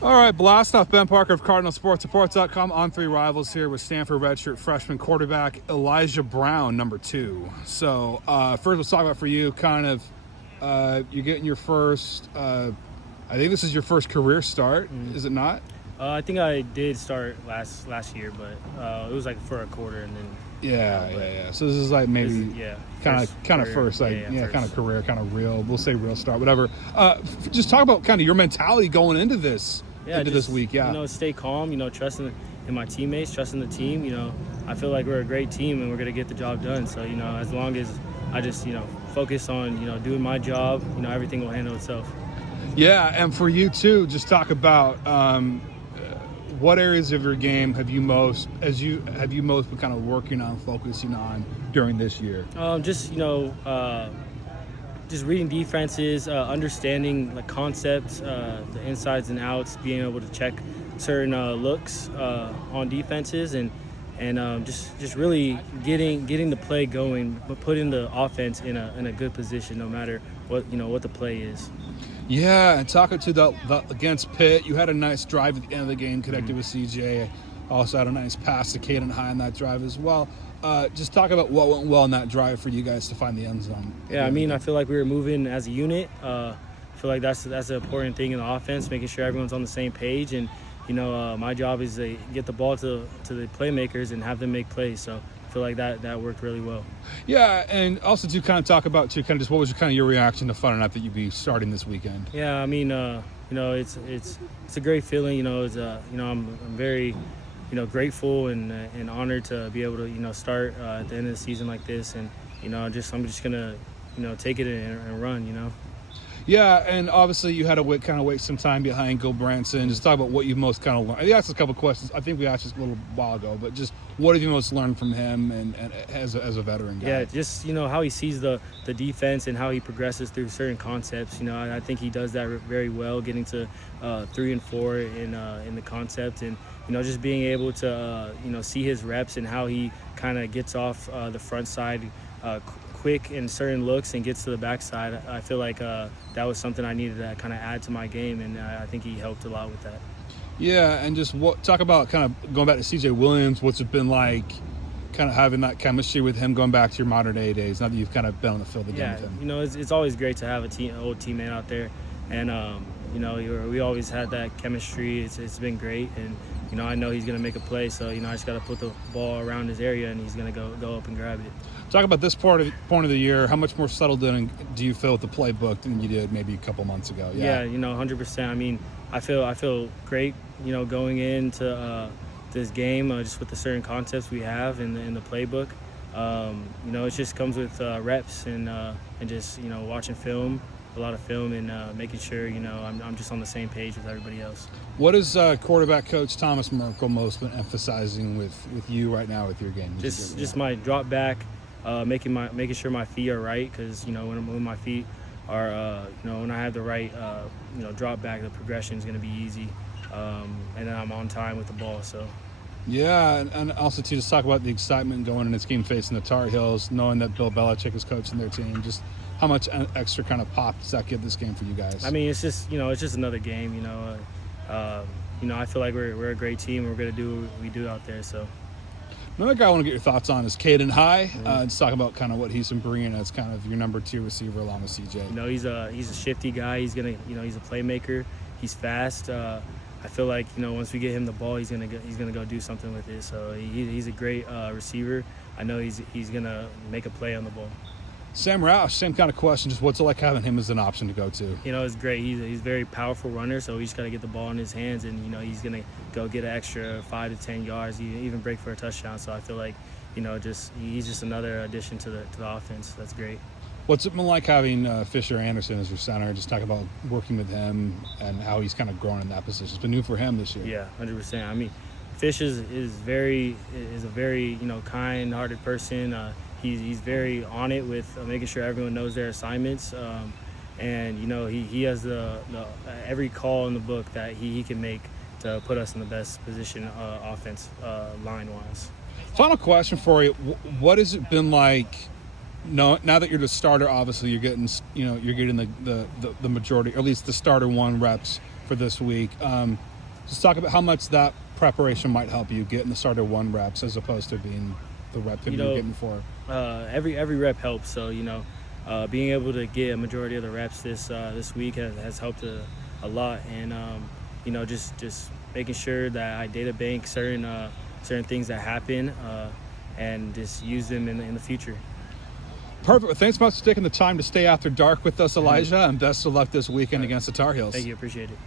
All right, blast off. Ben Parker of CardinalSportsReports.com on Three Rivals here with Stanford redshirt freshman quarterback Elijah Brown, number 2. So first, let's talk about for you, kind of you're getting your first. I think this is your first career start, is it not? I think I did start last year, but it was like for a quarter, and then yeah. So this is like maybe kind of first, like kind of career, kind of real. We'll say real start, whatever. Just talk about kind of your mentality going into this. This week, stay calm, trusting in my teammates, trusting the team. I feel like we're a great team and we're going to get the job done. So, as long as I just, focus on, doing my job, everything will handle itself. Yeah, and for you too, just talk about what areas of your game have you most been kind of working on, focusing on during this year? Just reading defenses, understanding the concepts, the insides and outs, being able to check certain looks on defenses, and just really getting the play going, but putting the offense in a good position, no matter what the play is. Yeah, and talking to the against Pitt, you had a nice drive at the end of the game, connected with CJ. Also had a nice pass to Caden High on that drive as well. Just talk about what went well in that drive for you guys to find the end zone. Yeah, I feel like we were moving as a unit. I feel like that's the important thing in the offense, making sure everyone's on the same page. And, my job is to get the ball to the playmakers and have them make plays. So I feel like that worked really well. Yeah, and also to kind of talk about just what was your reaction to finding out that you'd be starting this weekend? Yeah, it's a great feeling. I'm very grateful and honored to be able to start at the end of the season like this, and I'm just gonna take it and run. Yeah, and obviously you had to wait some time behind Gil Branson. Just talk about what you most kind of learned. I asked a couple questions. I think we asked this a little while ago, but just what have you most learned from him and as a veteran guy? Yeah, just how he sees the defense and how he progresses through certain concepts. I think he does that very well, getting to 3 and 4 in the concept, and just being able to see his reps and how he kind of gets off the front side quick in certain looks and gets to the backside. I feel like that was something I needed to kind of add to my game, and I think he helped a lot with that. Yeah, and just talk about kind of going back to CJ Williams. What's it been like kind of having that chemistry with him going back to your modern day days, now that you've kind of been on the field again with him? It's always great to have an old teammate out there, and we always had that chemistry. It's been great, and I know he's going to make a play, so I just got to put the ball around his area, and he's going to go up and grab it. Talk about this point of the year. How much more settled in do you feel with the playbook than you did maybe a couple months ago? Yeah, 100%. I feel great, going into this game just with the certain concepts we have in the playbook. It just comes with reps and just watching film. A lot of film and making sure I'm just on the same page with everybody else. What is quarterback coach Thomas Merkel most been emphasizing with you right now with your game? Just my drop back, making sure my feet are right, because when my feet are when I have the right drop back, the progression is going to be easy, and then I'm on time with the ball. So. Yeah, and also to just talk about the excitement going in this game facing the Tarheels, knowing that Bill Belichick is coaching their team. Just how much extra kind of pop does that give this game for you guys? It's just another game. I feel like we're a great team. We're going to do what we do out there. So. Another guy I want to get your thoughts on is Caden High. Let's talk about kind of what he's been bringing as kind of your number 2 receiver along with CJ. He's a shifty guy. He's gonna he's a playmaker. He's fast. I feel like once we get him the ball, he's gonna go do something with it. So he's a great receiver. I know he's gonna make a play on the ball. Sam Roush, same kind of question. Just what's it like having him as an option to go to? It's great. He's a very powerful runner, so we just got to get the ball in his hands, and he's gonna go get an extra 5 to 10 yards, even break for a touchdown. So I feel like he's just another addition to the offense. That's great. What's it been like having Fisher Anderson as your center? Just talk about working with him and how he's kind of grown in that position. It's been new for him this year. Yeah, 100%. Fish is a very kind-hearted person. He's very on it with making sure everyone knows their assignments, and he has the every call in the book that he can make to put us in the best position offense line-wise. Final question for you: what has it been like? Now that you're the starter, obviously you're getting the majority, or at least the starter 1 reps for this week. Just talk about how much that preparation might help you get in the starter 1 reps as opposed to being the rep that you're getting 4. Every rep helps. So being able to get a majority of the reps this week has helped a lot, and just making sure that I data bank certain things that happen and just use them in the future. Perfect. Well, thanks much for taking the time to stay after dark with us, Elijah, and best of luck this weekend against the Tar Heels. Thank you. Appreciate it.